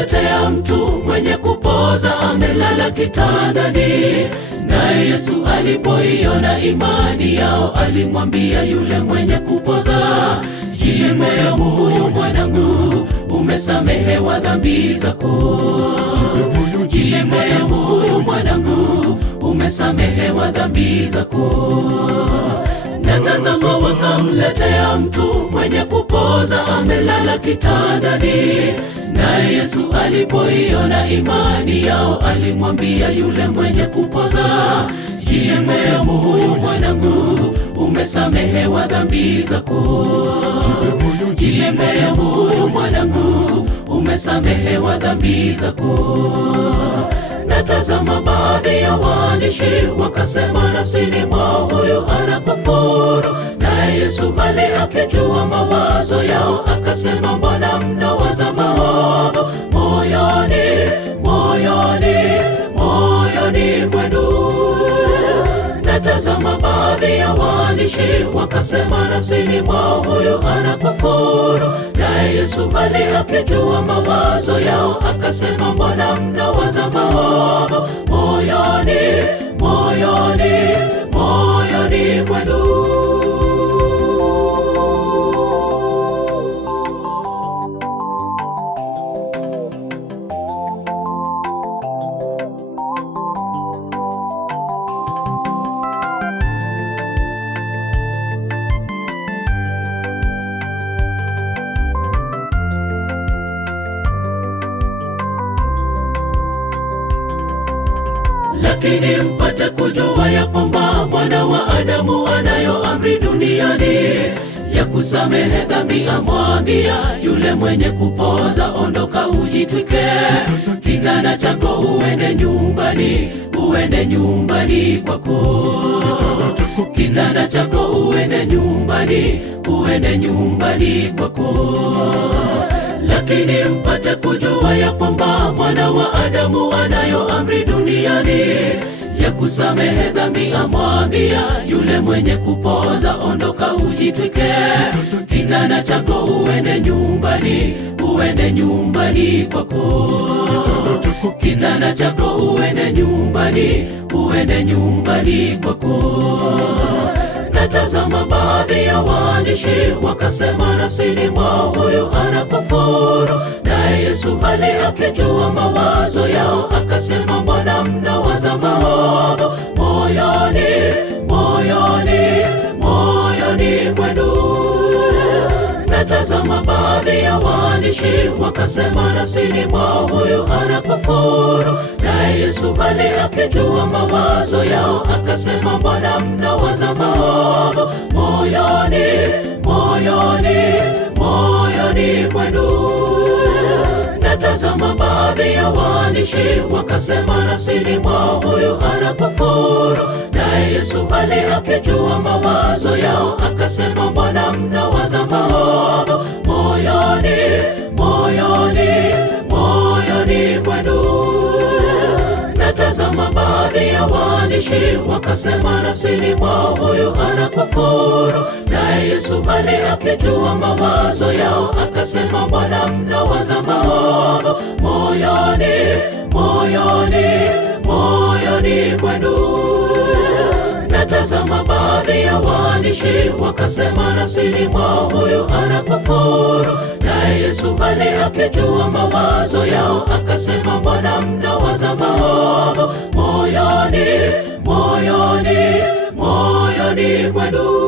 wakamletea mtu mwenye kupoza amelala kitandani. Naye Yesu alipoiona imani yao, alimwambia yule mwenye kupoza, jipe moyo mwanangu, umesamehewa dhambi zako. Jipe moyo mwanangu, umesamehewa dhambi zako. Na tazama, wakamletea mtu mwenye kupoza amelala kitandani. Naye Yesu alipoiona imani yao, alimwambia yule mwenye kupoza, jipe moyo mwanangu, umesamehewa dhambi zako. Jipe moyo mwanangu, umesamehewa dhambi zako. Na tazama, baadhi ya waandishi wakasema nafsini mwao, huyu anakufuru. Naye Yesu hali akijua mawazo yao, akasema, mbona mnawaza maovu moyoni mwenu? Na tazama, baadhi ya waandishi wakasema nafsini mwao, huyu anakufuru. Naye Yesu hali akijua mawazo yao, akasema, mbona mnawaza maovu moyoni mwenu? Lakini mpate kujua ya kwamba Mwana wa Adamu anayo amri duniani ya kusamehe dhambi. Amwambia yule mwenye kupoza, ondoka ujitwike kitanda chako, uende nyumbani kwako. Kitanda chako uende nyumbani kwako. Lakini mpate kujua ya kwamba Mwana wa Adamu anayo amri duniani ya kusamehe dhambi. Amwambia yule mwenye kupoza, ondoka ujitwike kitanda chako, uende nyumbani kwako. Kitanda chako uende nyumbani kwako. Na tazama, baadhi ya waandishi wakasema nafsini mwao, huyu anakufuru. Naye Yesu hali akijua mawazo yao, akasema, mbona mnawaza maovu moyoni mwenu? Na tazama, baadhi ya waandishi wakasema nafsini mwao, huyu anakufuru. Naye Yesu hali akijua mawazo yao, akasema, mbona mnawaza maovu moyoni mwenu? Na tazama, baadhi ya waandishi wakasema nafsini mwao, huyu anakufuru. Naye Yesu hali akijua mawazo yao, akasema, mbona mnawaza maovu moyoni mwenu? Na tazama, baadhi ya waandishi wakasema nafsini mwao, huyu anakufuru. Naye Yesu hali akijua mawazo yao, akasema, mbona mnawaza maovu moyoni mwenu? Na tazama, baadhi ya waandishi wakasema nafsini mwao, huyu anakufuru. Naye Yesu hali akijua mawazo yao, akasema, mbona mnawaza maovu moyoni mwenu?